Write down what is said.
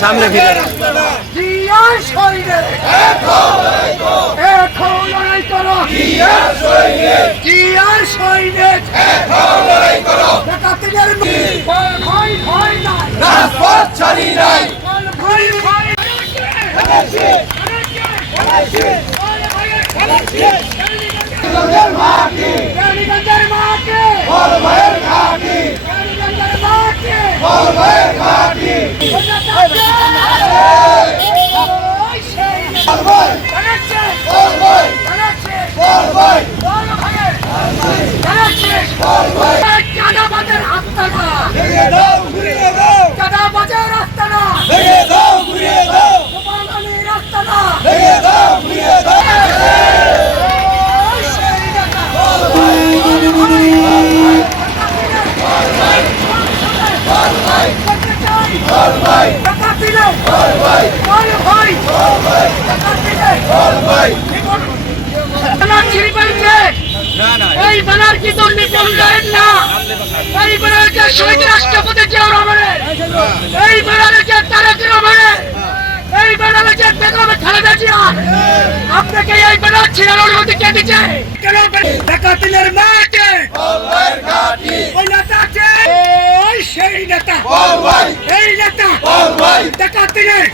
সামনে ফিরে রাষ্ট্রপতি জিয়াউর রহমানের এই বেড়ারে যে তারেক রহমানের এই বেড়ারে যে বেগম খালেদা জিয়া আপনাকে এই বেড়ার ছিলার অনুমতি কে দিচ্ছে? ডাকাতিদের মাকে ওই নেতাকে সেই নেতা এই নেতা ডাকাতিদের